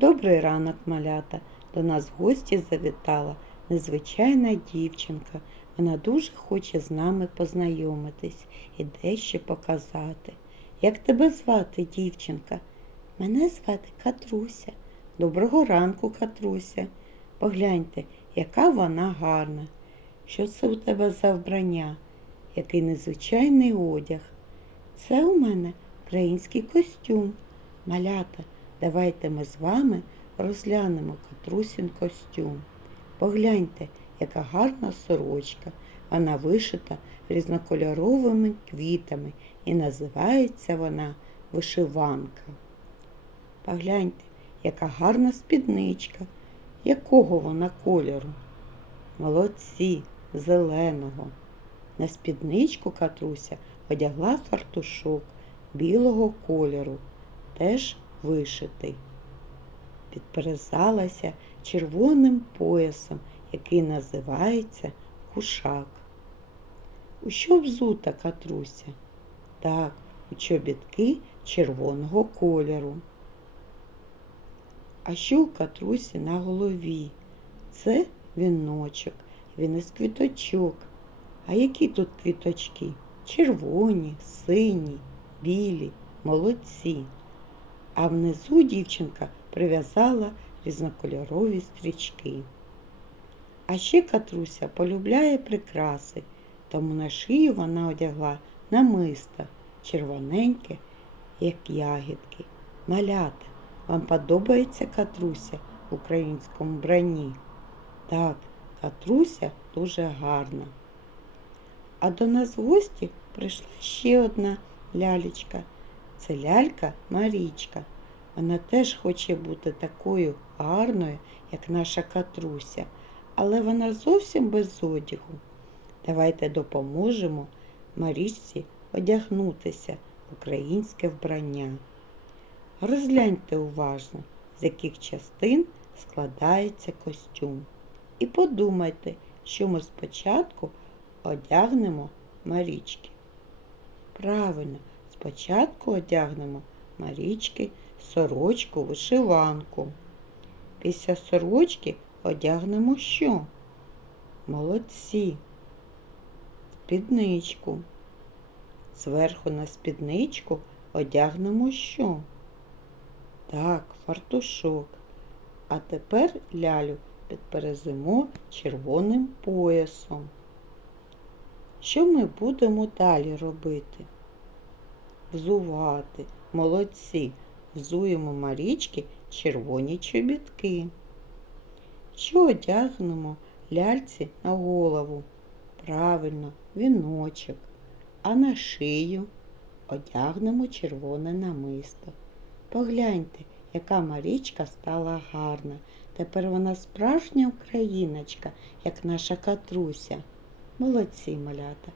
Добрий ранок, малята. До нас в гості завітала незвичайна дівчинка. Вона дуже хоче з нами познайомитись і дещо показати. Як тебе звати, дівчинка? Мене звати Катруся. Доброго ранку, Катруся. Погляньте, яка вона гарна. Що це у тебе за вбрання? Який незвичайний одяг. Це у мене український костюм. Малята, давайте ми з вами розглянемо Катрусін костюм. Погляньте, яка гарна сорочка. Вона вишита різнокольоровими квітами і називається вона вишиванка. Погляньте, яка гарна спідничка. Якого вона кольору? Молодці, зеленого. На спідничку Катруся одягла фартушок білого кольору, теж вишитий. Підперезалася червоним поясом, який називається кушак. У що взута Катруся? Так, у чобітки червоного кольору. А що у Катрусі на голові? Це віночок, він із квіточок. А які тут квіточки? Червоні, сині, білі, молодці. А внизу дівчинка прив'язала різнокольорові стрічки. А ще Катруся полюбляє прикраси, тому на шию вона одягла намисто, червоненьке, як ягідки. Малята, вам подобається Катруся в українському бранні? Так, Катруся дуже гарна. А до нас в гості прийшла ще одна лялечка. Це лялька Марічка. Вона теж хоче бути такою гарною, як наша Катруся, але вона зовсім без одягу. Давайте допоможемо Марічці одягнутися в українське вбрання. Розгляньте уважно, з яких частин складається костюм. І подумайте, що ми спочатку одягнемо Марічки. Правильно, спочатку одягнемо Марічки сорочку вишиванку. Після сорочки одягнемо що? Молодці. Спідничку. Зверху на спідничку одягнемо що? Так, фартушок. А тепер лялю підперезимо червоним поясом. Що ми будемо далі робити? Взувати. Молодці. Взуємо Марічки червоні чобітки. Що одягнемо ляльці на голову? Правильно, віночок. А на шию одягнемо червоне намисто. Погляньте, яка Марічка стала гарна. Тепер вона справжня україночка, як наша катруся. Молодці, малята,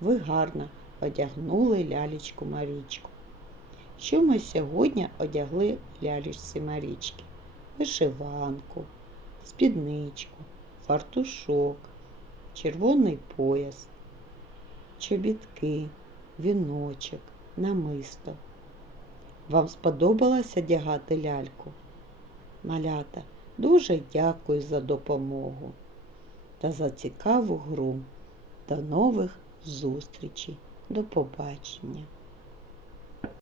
ви гарно одягнули лялечку Марічку. Що ми сьогодні одягли лялечці Марічки? Вишиванку, спідничку, фартушок, червоний пояс, чобітки, віночок, намисто. Вам сподобалось одягати ляльку? Малята, дуже дякую за допомогу та за цікаву гру. До нових зустрічей. До побачення.